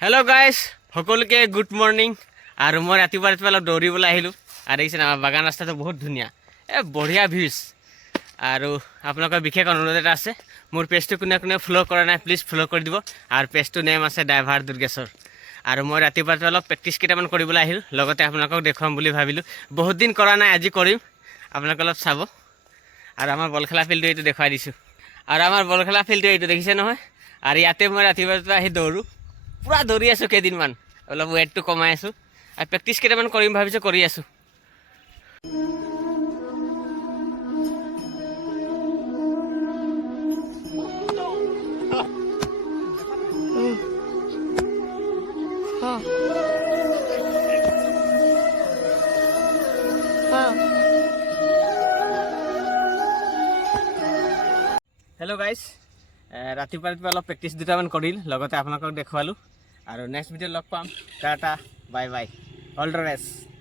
hello guys সকলকে good morning R মই ৰাতিপুৱা অলপ দৌৰিবলৈ আহিলোঁ আৰু দেখিছে আমাৰ বাগান ৰাস্তাটো বহুত ধুনীয়া বঢ়িয়া ভিউজ আৰু আপোনালোকৰ বিশেষ অনুৰোধ এটা আছে মোৰ পেজটো কোনে কোনে ফলো কৰা নাই প্লিজ ফলো কৰি দিব আৰু পেজটো নেম আছে ড্ৰাইভাৰ দুৰ্গেশ্বৰ আৰু মই ৰাতিপুৱা অলপ প্ৰেক্টিছ কেইটামান কৰিবলৈ আহিলোঁ লগতে আপোনালোকক দেখুৱাম বুলি ভাবিলোঁ বহুত দিন কৰা নাই আজি কৰিম আপোনালোকে অলপ চাব আৰু আমাৰ বল খেলা ফিল্ডটো এইটো দেখুৱাই দিছোঁ আৰু আমাৰ বল খেলা ফিল্ডটো এইটো দেখিছে নহয় আৰু ইয়াতে মই ৰাতিপুৱা আহি দৌৰোঁ পুৰা দৌৰি আছোঁ কেইদিনমান অলপ ৱেটটো কমাই আছোঁ আৰু প্ৰেক্টিছ কেইটামান কৰিম ভাবিছোঁ কৰি আছোঁ হেল্ল' গাইজ ৰাতিপুৱা অলপ প্ৰেক্টিছ দুটামান কৰিল লগতে আপোনালোকক দেখুৱালোঁ আৰু নেক্সট ভিডিঅ'ত লগ পাম tata bye bye all the best